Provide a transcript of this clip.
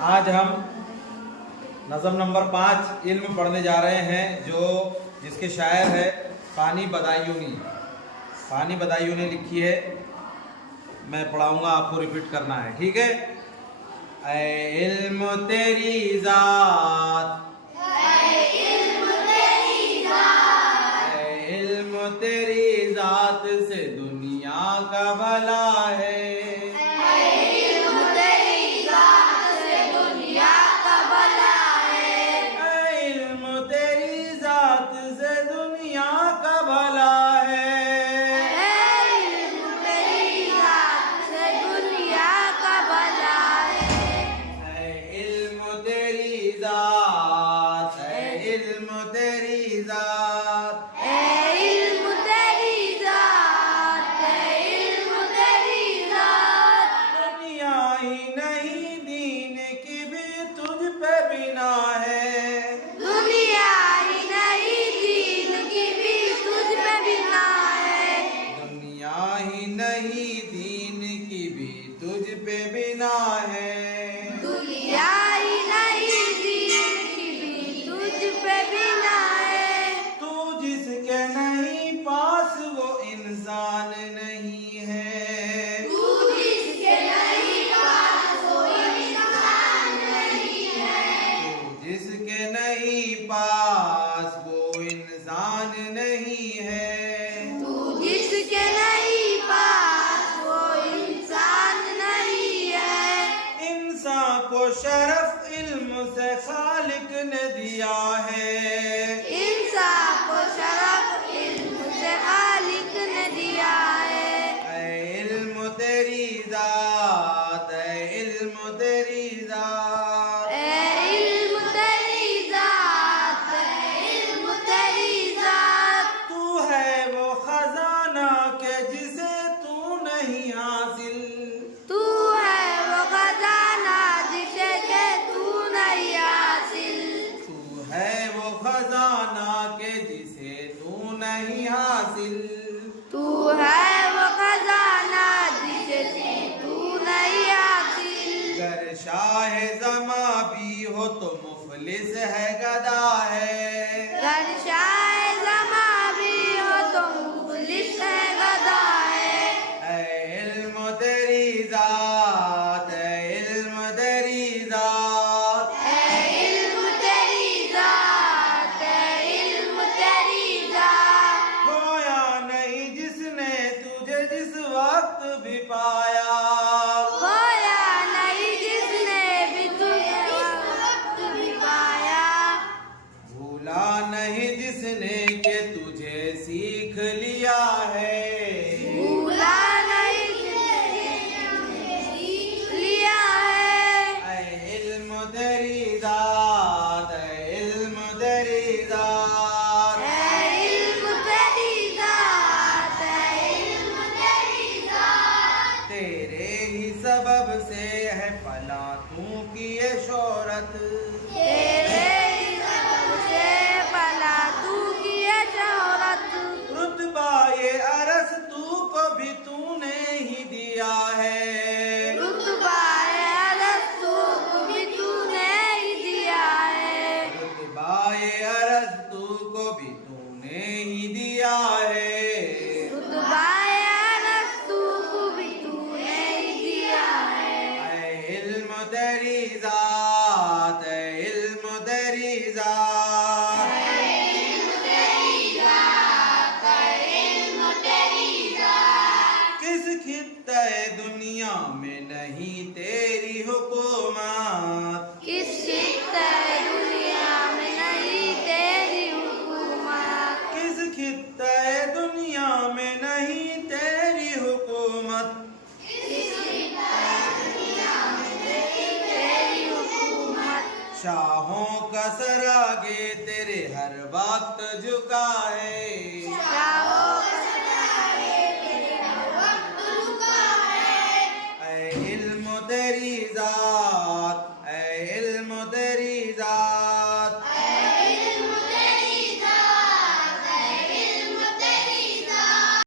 आज हम नज़म नंबर 5 इल्म पढ़ने जा रहे हैं, जिसके शायर है फ़ानी बदायूनी। फ़ानी बदायूनी लिखी है, मैं पढ़ाऊंगा, आपको रिपीट करना है, ठीक है। ऐ इल्म तेरी ज़ात, ऐ इल्म तेरी ज़ात से दुनिया का भला है। पास वो इंसान नहीं है, तू जिसके नहीं पास वो इंसान नहीं है। इंसान को शरफ इल्म से खालिक ने दिया है, इंसान को शरफ इल्म से खालिक ने दिया है। ऐ इल्म तेरी ज़ात, ऐ इल्म तेरी ज़ात, तू है वो खजाना जिसे तू नहीं हासिल। गर शाह ज़मा भी हो तो मुफलिस है गदा है, गर शाह ज़मा भी हो तो मुफलिस है गदा है। ऐ इल्म तेरी ज़ात, ऐ इल्म तेरी ज़ात, ऐ इल्म तेरी ज़ात, ऐ इल्म तेरी ज़ात। खोया नहीं जिसने तुझे जिस वक्त भी पाया, खोया नहीं जिसने भी तुझे वक्त भी पाया। भूला नहीं जिसने के तुझे सीख लिया है, भूला नहीं जिसने सीख लिया है। ऐ इल्म तेरी ज़ात, ऐ इल्म तेरी ज़ात, ऐ इल्म तेरी ज़ात, ऐ इल्म तेरी ज़ात। तेरे ही सबब से है फला तू की ये शोहरत, तेरे ही सबब से भला तू की ये शोहरत। रुतबा ये अरस तू को भी तूने ही दिया है, रुतबा अरस तू को भी तूने ही दिया है। रुतबा ये अरस तू को भी तूने ही दिया है। रुतबा अरस तू को भी तूने ही दिया है। ऐ इल्म तेरी ज़ात, ऐ इल्म तेरी ज़ात, किस खित्ते दुनिया में नहीं तेरी हुकूमत, किस खित्ते दुनिया में नहीं तेरी हुकूमत। किस खित्ते दुनिया में नहीं तेरी हुकूमत, तेरी हुकूमत। शाहों का सर आगे तेरे हर वक्त झुका है, शाहों का सराय तेरे हर वक्त झुका है। ऐ इल्म तेरी ज़ात,